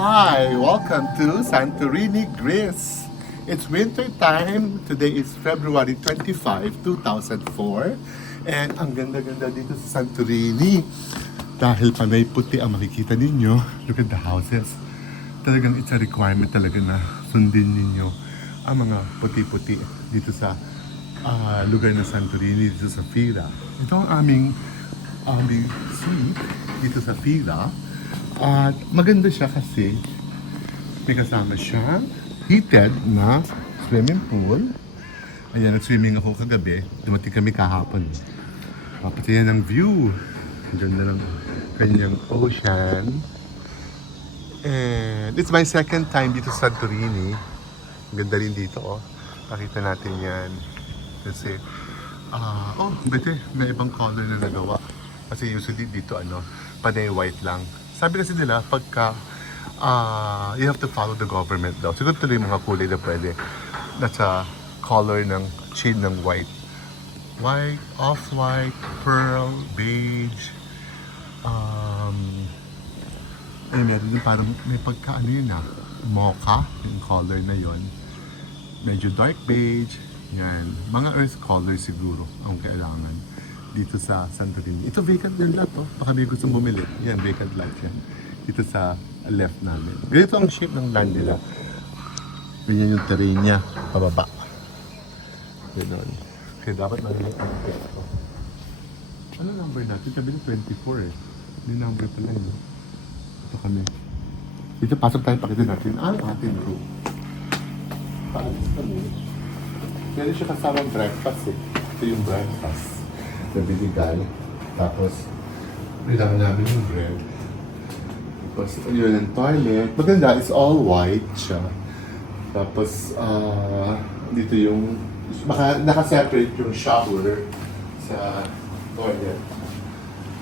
Hi, welcome to Santorini, Greece. It's winter time. Today is February 25, 2004. And ang ganda-ganda dito sa Santorini. Dahil panay puti ang makikita ninyo. Look at the houses. Talagang it's a requirement talaga na sundin ninyo ang mga puti-puti dito sa lugar ng Santorini, dito sa Fira. Ito ang aming suite dito sa Fira. At maganda siya kasi may kasama siyang heated na swimming pool. Ayan, nag-swimming ako kagabi. Dumating kami kahapon. Tapos yan ang view. Ganda ng kanyang ocean. And it's my second time dito sa Santorini. Ganda rin dito, oh. Pakita natin yan. Kasi, bete, may ibang color na nagawa. Kasi usually dito, panay white lang. Sabi kasi nila, pagka you have to follow the government daw. Siguro tuloy yung mga kulay na pwede. That's a color ng shade ng white. White, off-white, pearl, beige. Meron din parang may pagka mocha, yung color na yon. Medyo dark beige. Yan. Mga earth color siguro ang kailangan dito sa Santorini. Ito vacant din lot, oh. Baka may gusto bumili. Yan, vacant lot yan. Dito sa left namin. Ganito ang shape ng land nila. Ganyan yung terrain niya, pababa. Ganon. Kaya dapat narinig ang pwesto. Ano number natin? Sabi na 24 eh. May number pala yun. Ito kami. Dito pasok tayo, pakita natin ang ating room. Paalis kami. Meron siya kasamang breakfast eh. Ito yung breakfast. Nabiligal. Tapos, kailangan namin yung bread. Tapos, yun ang toilet. Maganda, it's all white siya. Tapos, dito yung, naka-separate yung shower sa toilet.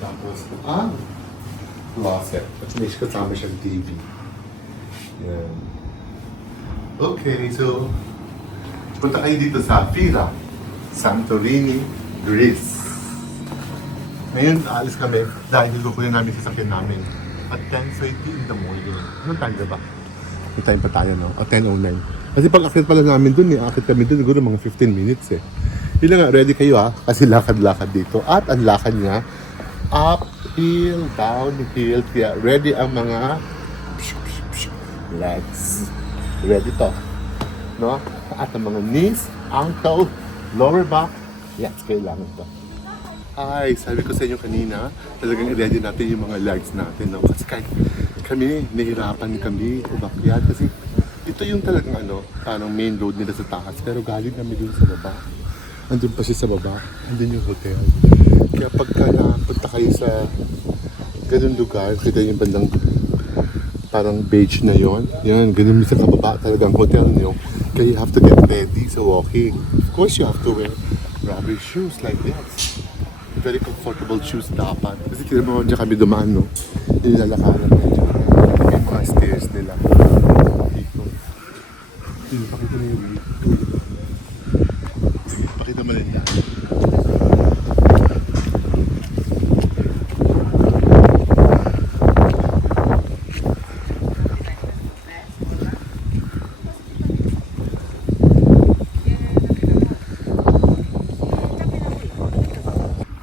Tapos, closet. At may kasama siyang TV. Yan. Okay, so, punta kayo dito sa Fira, Santorini, Greece. Ngayon, aalis kami dahil nilukunin namin sa sakyan namin at 10:30 in the morning. Anong time ba? May time pa tayo, no? O 10:09. Kasi pag akit pala namin dun, akit kami dun, siguro mga 15 minutes eh. Yun lang nga, ready kayo kasi lakad-lakad dito. At ang lakad niya, uphill, downhill, kaya ready ang mga legs. Ready to. No? At ang mga knees, ankle, lower back, yes, kailangan to. Ay, sabi ko sa inyo kanina, talagang i-ready natin yung mga legs natin. No? Kasi kahit kami, nahirapan kami umakyat. Kasi ito yung talagang parang main road nila sa taas. Pero galing kami dun sa baba. Andun pa siya sa baba. Andun yung hotel. Kaya pagka napunta kayo sa ganun lugar, kita yung bandang parang beige na yon. Yan, ganun sa kababa talagang hotel niyo. Kaya you have to get ready sa walking. Of course, you have to wear rubber shoes like this. Very comfortable shoes dapat. Kasi kaya mo dyan kami dumaan, no? Nilalakaran na dyan. Yung mga stairs nila. Dito. Dito, pakita mo yung view. Sige, pakita mo rin yan.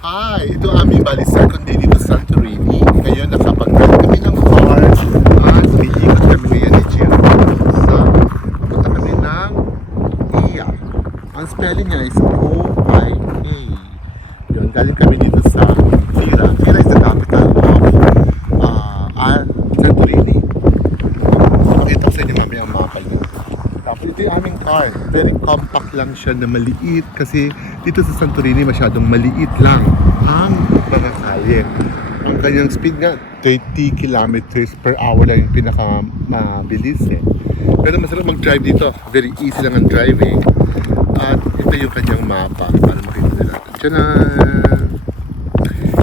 Hi! Ito aming bali second day dito sa Santorini. Ngayon nakapag-rent kami ng car at iikot kami ngayon ni Jim papunta kami ng Iya. Ang spelling niya is O-I-A. Yun, galing kami dito sa Fira. Fira is the capital of Santorini. Pakita ko sa inyo mamaya ang mapa niya. Tapos ito yung aming car. Very compact lang siya na maliit kasi dito sa Santorini masyadong maliit lang ang mga kalye. Ang kanyang speed nga 30 kilometers per hour lang yung pinakamabilis eh. Pero masarap mag-drive dito. Very easy lang ang driving. At ito yung kanyang mapa para makita nila. Tchanan!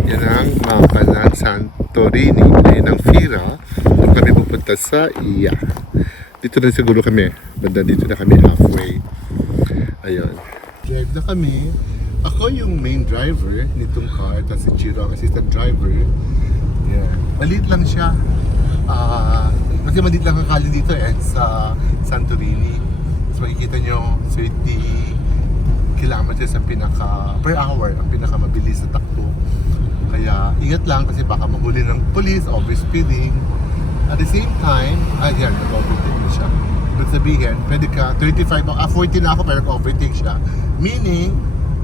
Yan ang mapa ng Santorini. Ayun ang Fira. At kami pupunta sa Iya. Dito na siguro kami. Banda dito na kami halfway. Ayun. Drive na kami. Ako yung main driver nitong car. Tapos si Chiro ang assistant driver. Yan. Maliit lang siya. Kasi maliit lang ang kali dito sa Santorini. So makikita nyo, 30 kilometers ang per hour, ang pinakamabilis na takbo. Kaya ingat lang kasi baka mahuli ng police, overspeeding. At the same time, yan, nag-overtake na siya. Ibig sabihin, pwede ka, 40 na ako pero nag-overtake siya. Meaning,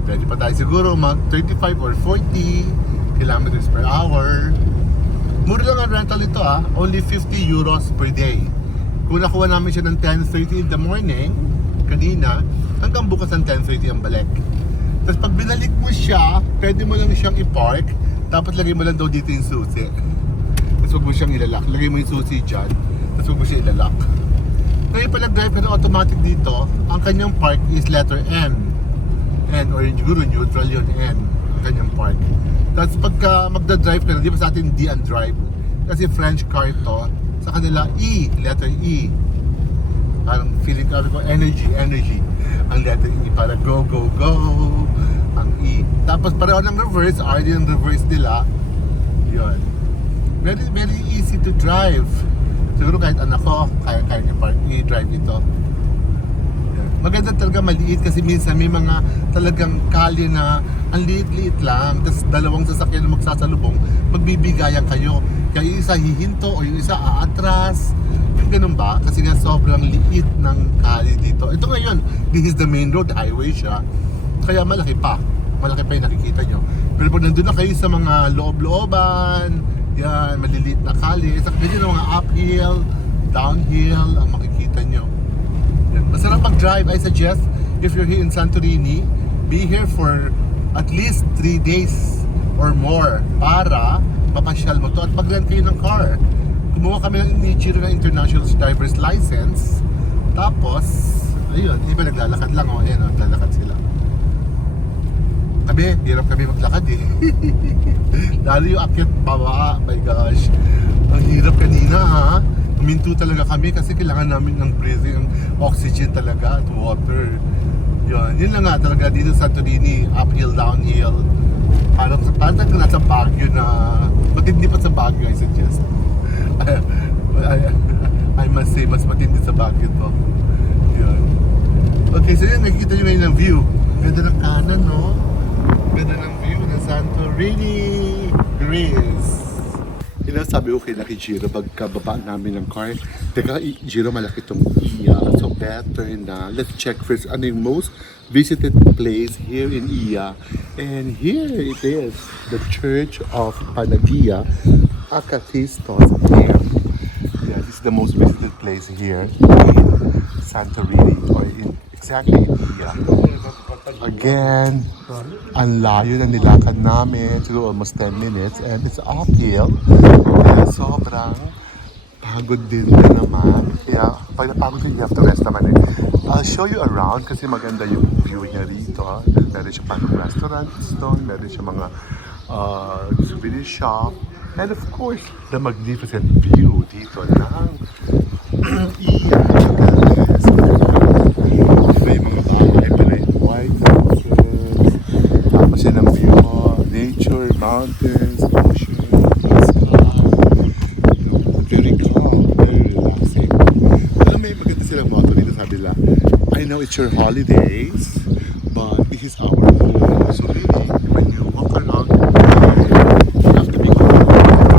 pwede pa tayo siguro mag 35 or 40 kilometers per hour. Mura lang ang rental ito only 50 euros per day. Kung nakuha namin siya ng 10:30 in the morning, kanina, hanggang bukas ng 10:30 ang balik. Tapos pag binalik mo siya, pwede mo lang siyang i-park, tapos lagay mo lang daw dito yung susi. Tapos huwag mo siyang ilalak. Lagay mo yung susi dyan, tapos huwag mo siya ilalak. Ngayon pag nag-drive ka ng automatic dito, ang kanyang park is letter M. N or siguro neutral yun, N. Ang kanyang park. Tapos pagka magda-drive ka na, di ba sa atin D and drive? Kasi French car to, sa kanila E, letter E. Parang feeling ko energy. Ang letter E para go. Ang E. Tapos pareho ng reverse, R din ang reverse nila. Yun. Very, very easy to drive. Siguro kahit anak ko, kaya niya i-drive ito. Yan. Maganda talaga maliit kasi minsan may mga talagang kalye na ang liit-liit lang. Tapos dalawang sasakyan na magsasalubong, magbibigayan kayo. Kaya yung isa hihinto o yung isa aatras. Yung ganun ba? Kasi nga sobrang liit ng kalye dito. Ito ngayon, this is the main road, highway siya. Kaya malaki pa yung nakikita nyo. Pero pag nandun na kayo sa mga loob-looban, yan, maliliit na kalye, sa medyo ng mga uphill, downhill, ang makikita nyo. Yan. Masarap mag-drive. I suggest, if you're here in Santorini, be here for at least 3 days or more para mapasyal mo to at mag-rent kayo ng car. Kumuha kami ng Nichiro na International Driver's License. Tapos, ayun, iba naglalakad lang. Ayan, naglalakad sila. Hirap kami maglakad Lalo yung akyat baba, my gosh. Ang hirap kanina Huminto talaga kami kasi kailangan namin ng breathing, oxygen talaga at water. Yun lang nga talaga dito sa Santorini, uphill, downhill. Parang nasa Baguio na, matindi pa sa Baguio I suggest. I must say, mas matindi sa Baguio to. Yun. Okay, so yun, nakikita nyo ngayon ng view. Ganda ng kanan, no? Ganda ng view ng Santorini, Greece. Sabi ko kay Jiro, pagkababa namin ng car, teka, Jiro, malaki itong Iya. So better na, let's check first, ano yung most visited place here in Iya. And here it is, the Church of Panagia, Akatistos here. Yeah, this is the most visited place here in Santorini, or exactly in Iya. Again, ang layo na nilakad namin, siguro almost 10 minutes, and it's uphill. Kaya sobrang pagod din na naman. Kaya pag napagod din, you have to rest naman I'll show you around kasi maganda yung view niya rito. Meron siya parang restaurant doon, meron siya mga souvenir shop, and of course, the magnificent view dito ng Iya. Diba yung mga bahay pa rin, white houses, tapos yun ang view, nature, mountains, ocean, sky, very calm, very relaxing. Alam, may maganda silang motto dito, sabi nila, I know it's your holidays, but this is our home. So really, when you walk around, you have to be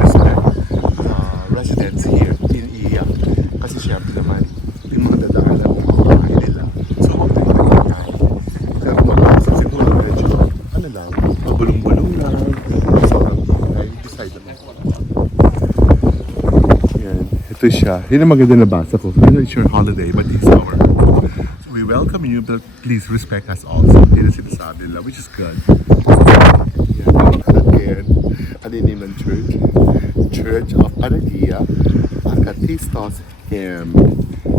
respect residents here in Iya. Kasi syempre naman, yung mga dadaanan ng mga bahay nila. So huwag tayo magiging. Pero mag-usap siguro medyo, lang, mabulong-bulong lang. Sobrang ay, decide naman. Yan, ito siya. Yun ang maganda na basa ko. I know it's your holiday, but it's our home. So we welcome you, but please respect us also. Yun ang sinasabi nila, which is good. Yan, again, ano yung name ng church? Church of Panagia, Akatistos Hem.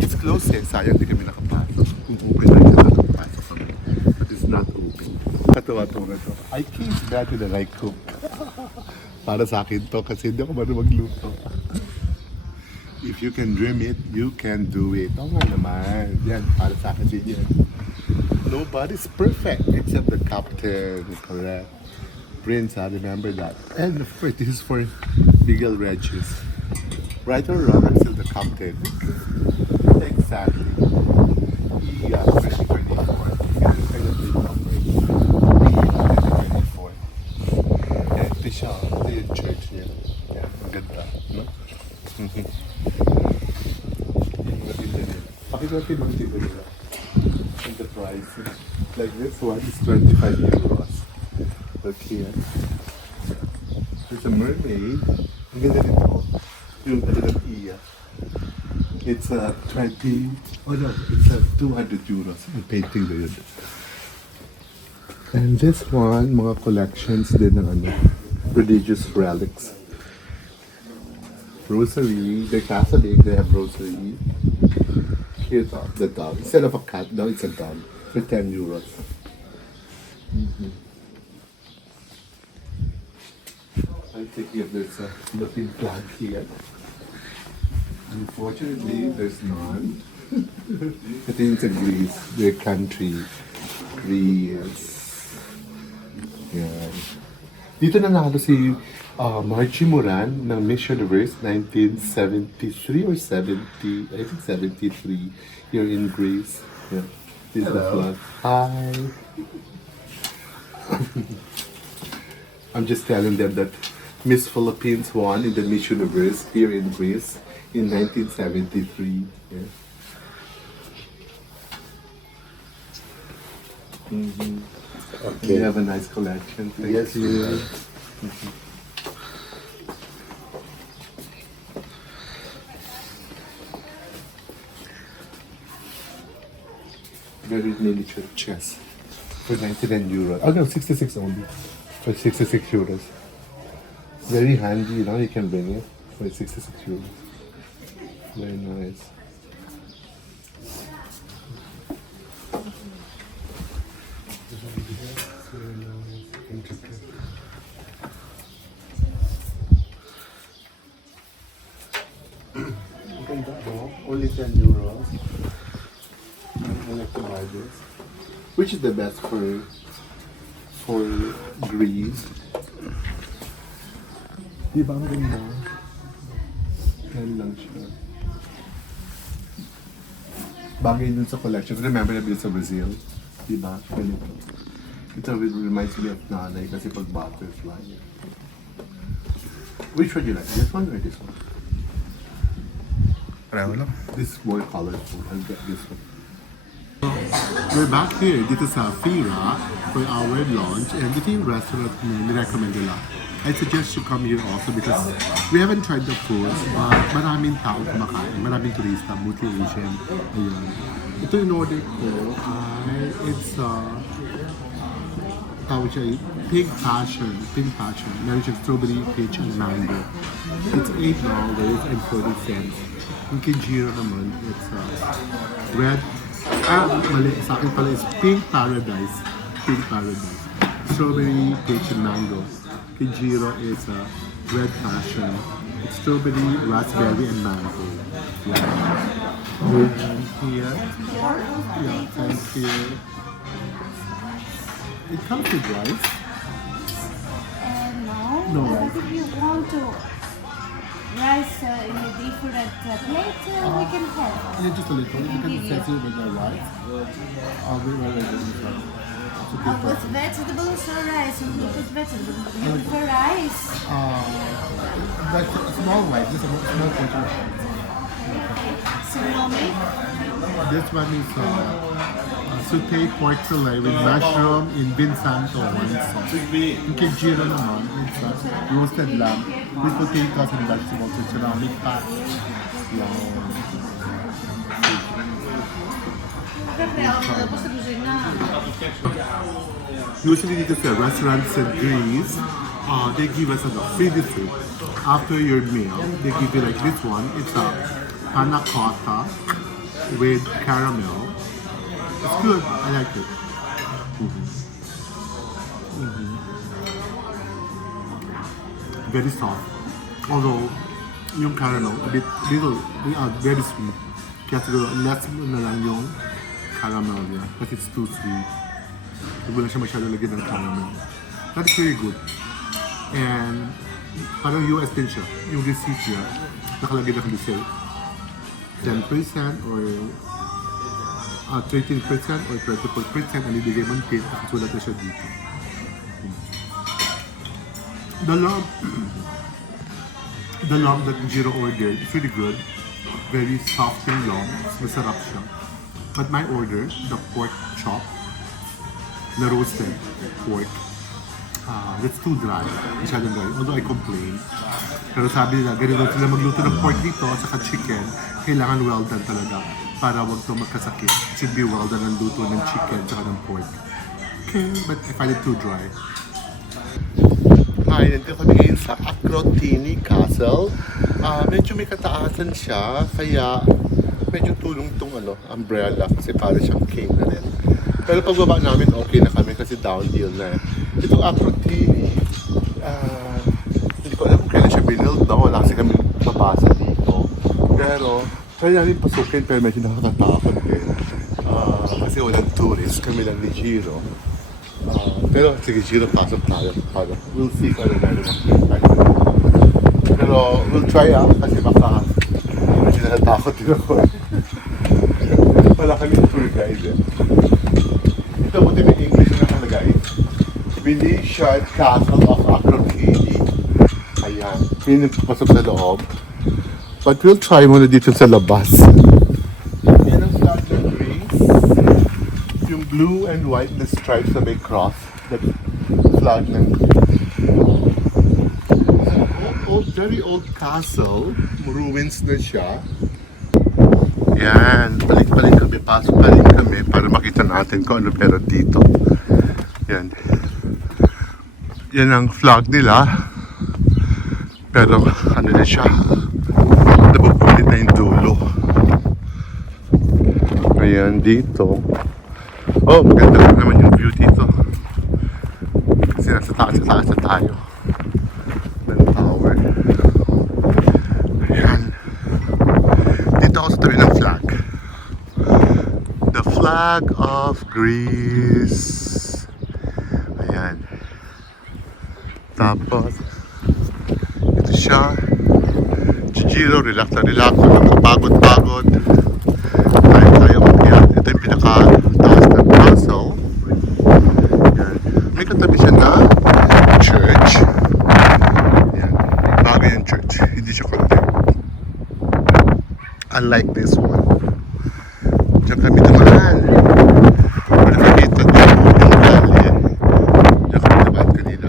It's closed sayang di kami nakapasok. Kung open na ito, nakapasok kami. But it's not open. Katawa-tawa to. I came better than I cook. Para sa akin to kasi hindi ako marunong magluto. If you can dream it, you can do it. Oo nga naman. Yan, para sa akin din yan. Nobody's perfect except the captain. Correct. Prince, remember that. And of course, this is for Miguel Regis. Right or wrong, I'm still the captain. Exactly. Yeah, especially 24. It's kind of big number. Yeah, 24. Yeah, ito siya. Ito yung church niya. Yeah, maganda. No? Yung maganda niya. Pakita natin mga tipo nila. And the price. Like this one is 25 euros. Look here. There's a mermaid. Ang ganda nito. Yung ano ng iya. It's 20, oh no, it's 200 euros. Ang painting na yun. And this one, mga collections din ng ano, religious relics. Rosary, they're Catholic, they have rosary. Here's the dog. Instead of a cat, now it's a dog for 10 euros. I think if there's a looking plant here. Unfortunately, there's none. I think it's a Greece, their country. Greece. Yeah. Dito nanalo si Margie Moran ng Miss Universe 1973 or 70, I think 73, here in Greece. Yeah. This is the flag. Hi. I'm just telling them that Miss Philippines won in the Miss Universe here in Greece in 1973. Yeah. Okay. You have a nice collection. Thank Yes, you. you. Very miniature chess for 99 euros. Oh no, 66 only. For 66 euros. Very handy, you know, you can bring it for 66 euros. Very nice. Very nice. Intricate. Maganda po. Only 10 euros. I like to buy this. Which is the best for Greece? Di ba ang ganda? Yan lang siya. Bagay dun sa collection. Remember na sa Brazil? Di ba? Ganito. Ito reminds me of nanay kasi pag butterfly. Which one do you like? This one or this one? Pareho lang. This is more colorful. I'll get this one. We're back here dito sa Fira for our lunch and ito yung restaurant na nirecommend nila. I suggest you come here also because we haven't tried the food but maraming tao kumakain, maraming turista, mostly Asian. Ayan. Ito yung order ko ay it's tawag siya pink passion. Meron siyang strawberry, peach, and mango. It's $8 and 40 cents. Yung Kinjiro naman, it's red. Mali. Sa akin pala is Pink Paradise. Pink Paradise. Strawberry, peach, and mango. Kinjiro is red passion. It's strawberry, raspberry, and mango. Yeah. And here. Yeah, thank you. It comes with rice. No. No. But if you want to rice in a different plate, we can have. Yeah, just a little. Because it says here with the rice. Where is it? With vegetables or rice? With vegetables. You prefer rice? Small rice, just a small portion of rice. Salami? This one is sauteed pork fillet with mushroom in Vinsanto wine sauce. Yung Kinjiro naman, it's roasted lamb with potatoes and vegetables with ceramic pat. Usually dito sa restaurants in Greece, they give us a free dessert. After your meal, they give you like this one. It's a panna cotta with caramel. It's good. I like it. Very soft. Although, yung caramel, a bit, very sweet. Kaya siguro, less na lang yung caramel niya. But it's too sweet. Hindi mo na siya masyado lagyan ng caramel. That's very good. And, parang US din siya. Yung receipt niya, nakalagay na kasi 10% or 13% or 24% ang ibigay mong tip. Nakasulat na siya dito. The lamb that Jiro ordered is really good. Very soft and long. Masarap siya. But my order, the pork chop, the roasted pork, that's too dry. Masyadong dry. Although I complain. Pero sabi nila, ganito sila magluto ng pork dito at saka chicken. Kailangan well done talaga para wag ito magkasakit. It should be well done ang luto ng chicken at ng pork. Okay, but I find it too dry. Hi, nandito kami ngayon sa Akrotiri Castle. Medyo may kataasan siya, kaya medyo tulong itong umbrella kasi para siyang cave na rin. Pero pagbaba namin, okay na kami kasi downhill na. Itong Akrotiri, hindi ko alam kung kailan siya binild na. Wala kasi kami mabasa dito. Pero, try namin pasukin pero medyo nakakatakot din. Kasi walang tourist, kami lang ni Jiro. Pero sige, Jiro, pasok tayo. We'll see kung ano meron tayo. Pero we'll try out kasi baka medyo natatakot din ako. Wala kami tour guide eh. Ito buti may English na nakalagay. Venetian Castle of Akrotiri. Ayan. Yun yung papasok sa loob. But we'll try muna dito sa labas. Yan ang flag ng Greece. Yung blue and white na stripes na may cross. The flag ng very old castle. Ruins na siya. Yan. Balik-balik kami. Pasok-balik kami para makita natin kung ano meron dito. Yan. Yan ang flag nila. Pero ano na siya. Nabubulit na yung dulo. Ayan dito. Oh, maganda naman yung view dito. Kasi nasa taas na tayo. Ng tower. Ayan. Dito ako sa tabi ng flag. The flag of Greece. Ayan. Tapos, ito siya. Jiro, relax na relax. Pagod-pagod. Tayo mag-iyan. Ito yung pinaka-taas ng castle. Yan. May katabi siya na church. Yan. Bagay yung church. Hindi siya content. Unlike this one. Diyan kami dumaan. Para makita niyo yung valley. Diyan kami dumaan kanina.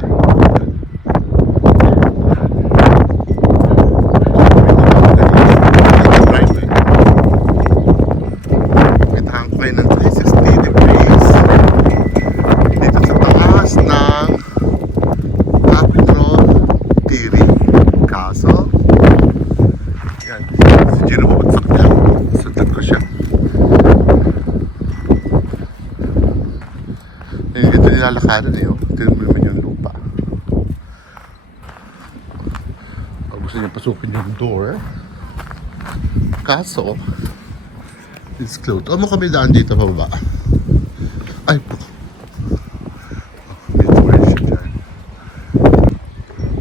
Nilalakaran eh, tignan mo naman yung lupa. Pag gusto niya pasukin yung door, kaso it's closed. O mo kami daan dito pababa. Ay po. May tourist siya dyan.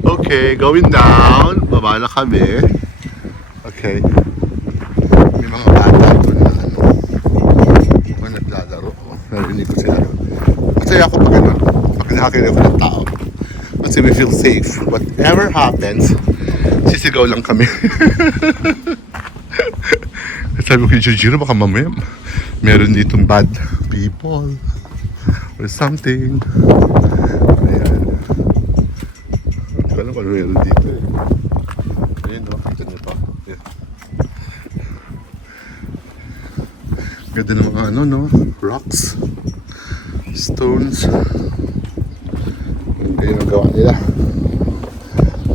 Okay, going down. Baba na kami. Okay. May mga bata doon na mga naglalaro. Narinig ko sila. Masaya ako pag gano'n. Pag nakakita ko ng tao. Kasi we feel safe. Whatever happens, sisigaw lang kami. Sabi ko kay Jiro, baka mamaya meron ditong bad people or something. Ayan. Hindi ko alam kung ano meron dito eh. Ayan, nakakita niyo pa. Ayan. Ganda ng mga rocks, stones. Ang ganyan ang gawa nila.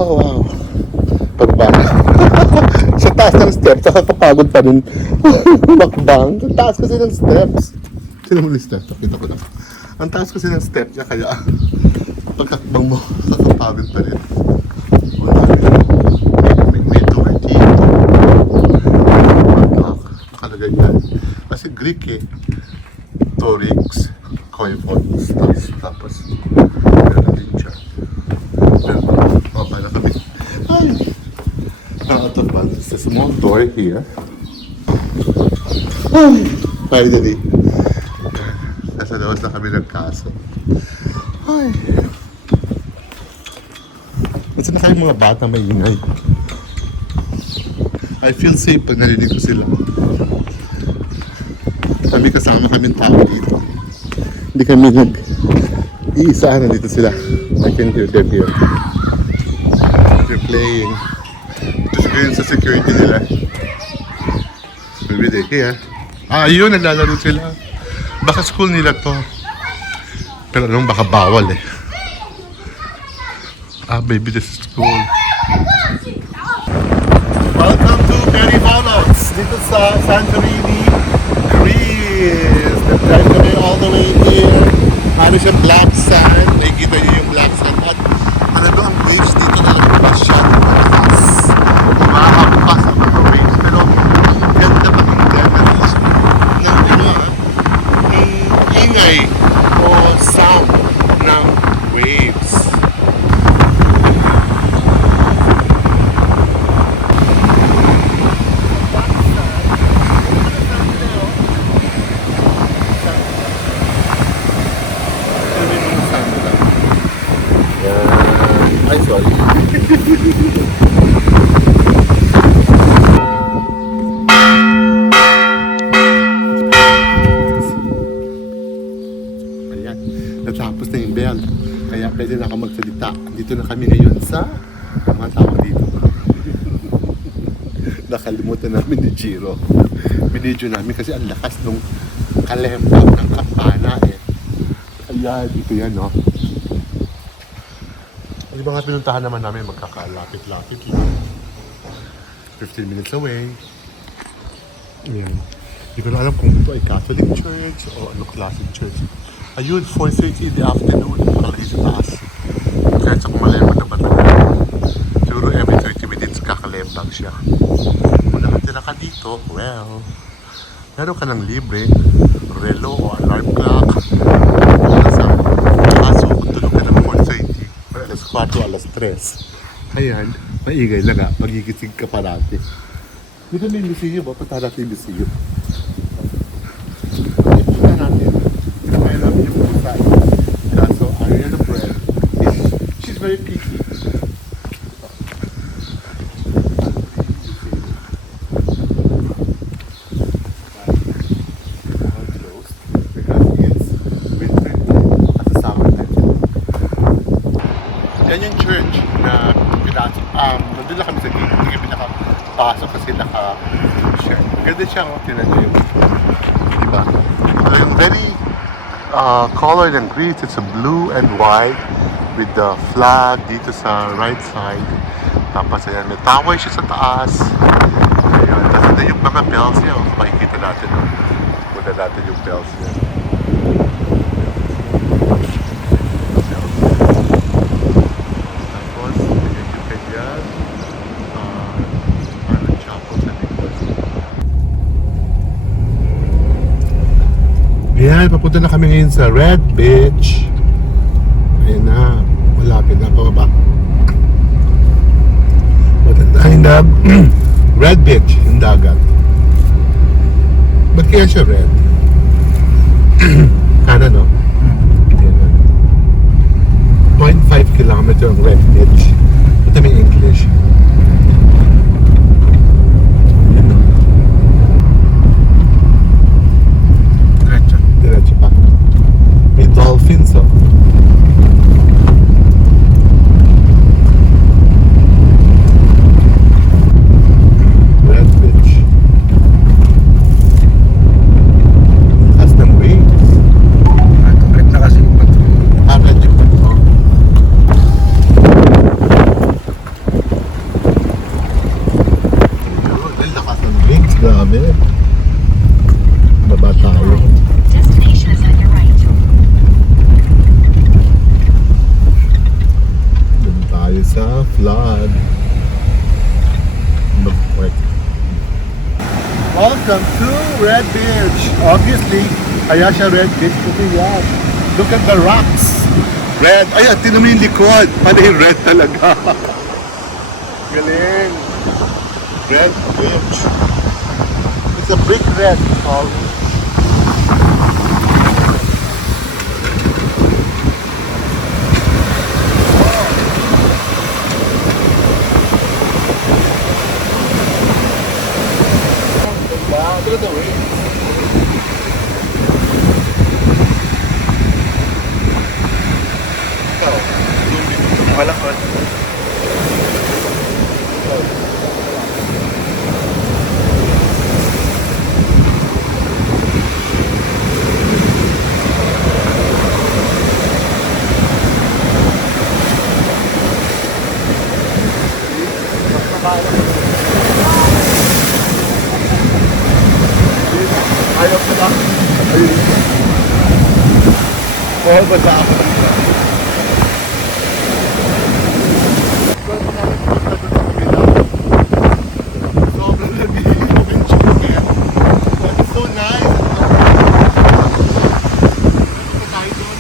Oh wow. Pagbaba na. Sa taas ng steps, nakakapagod pa rin. Makbang. Ang taas kasi ng steps. Sino mo yung steps? Nakita ko na. Ang taas kasi ng steps niya, kaya pagkakbang mo, nakakapagod pa rin. May door dito. Nakalagay yan. Kasi Greek eh. Torix, Koivos, tapos meron din siya. Pero, pala kami. Ay! Out of balance. small door here. Finally. Nasa labas na kami ng kaso. Ay. Basta na kayong mga bata maingay. I feel safe pag narinig ko sila. Kami kasama kaming tao dito. Hindi kami iisa na dito sila. I can hear them here. They're playing. Ito siguro yun sa security nila. Maybe they're here. Ayun, naglalaro sila. Baka school nila to. Pero anong baka bawal eh. Maybe this is school. Welcome to Berry Bolos. Dito sa Santorini, Greece. Nag-drive kami all the way here. Ano siya, black sand. Nakikita niyo yung black sand. At talaga ang waves dito talaga masyadong malakas. Mahahampas ang mga waves. Pero ganda pakinggan ng ingay o sound ng waves. Ay, sorry. Ayan, natapos na yung bell. Kaya pwede na ka magsalita. Dito na kami ngayon sa mga tawag dito. Nakalimutan namin ni Jiro. Binidyo namin kasi ang lakas nung kalembang ng kampana eh. Kaya dito yan, no? Yung mga pinuntahan naman namin magkakalapit-lapit lang. 15 minutes away. Ayan. Hindi ko na alam kung ito ay Catholic Church o ano klaseng church. Ayun, 4:30 in the afternoon. Nakalagay sa taas. Kaya sa kumalembang na bata. Siguro every 30 minutes kakalembang siya. Kung nakatira ka dito, well, meron ka ng libre, relo o alarm clock. Kaso, kung tulog ka ng 4:30, alas 4, alas 3. Ayan, maingay lang nga, magigising ka parati. Dito may museum ba? Punta natin yung museum. Ay, punta natin. Kaya namin yung pusa. So, Ariana Bread, she's very picky. Yan yung church na pinasok. Nandun lang kami sa gate. Hindi kami nakapasok kasi naka-share. Ganda siya, tinan nyo yung diba? So yung very color ng Greece, it's a blue and white with the flag dito sa right side. Tapos ayan, may tower siya sa taas. Ayun, tapos na yung mga bells niya. Makikita natin. Muna natin yung bells niya. Ayan, papunta na kami ngayon sa Red Beach. Ayan na, malapit na pababa. Kind of Red Beach, yung dagat. Ba't kaya siya red? Kana, no? 0.5 kilometer ang Red Beach. Ito may English. Diretso pa. May dolphins, oh. Red Beach. Taas ng waves. Red na kasi yung pato. Red yung pato. Ayun, lakas ng waves. Grabe. Baba tayo. Destination is on your right. Doon tayo sa flood. Mag-work. Welcome to Red Beach. Obviously, kaya siya Red Beach kasi yan. Look at the rocks. Red. Ay, tinan mo yung likod. Paano yung red talaga? Galing. red bridge. It's a brick red called. Wow, look at the waves. Ikaw, Malakot. ayaw ko lang. Ayun. Mahal ba sa ako? Sobrang lamig yung chicken. But it's so nice. Ano pa tayo doon?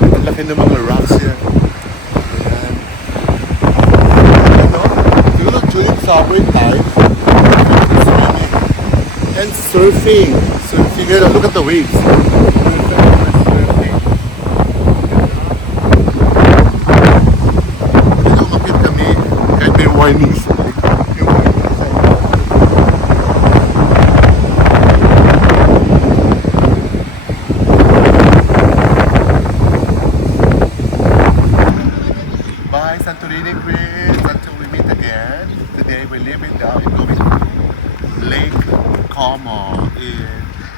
Ang laki ng mga rocks here. Ayan. Ano? Siguro during summer time, swimming and surfing. Surfing. Here, look at the waves. Surfing. Ito, umakit kami. Kahit may warnings. May warnings. Bye, Santorini Chris. Until we meet again. Today we're leaving now and going to Lake Como in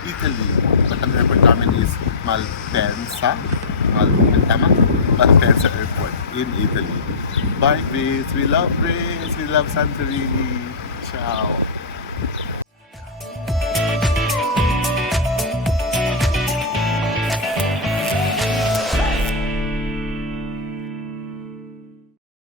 Italy. But ang airport namin is Malpensa. Tama? Malpensa Airport in Italy. Bye, Chris. We love Chris. We love Santorini. Ciao.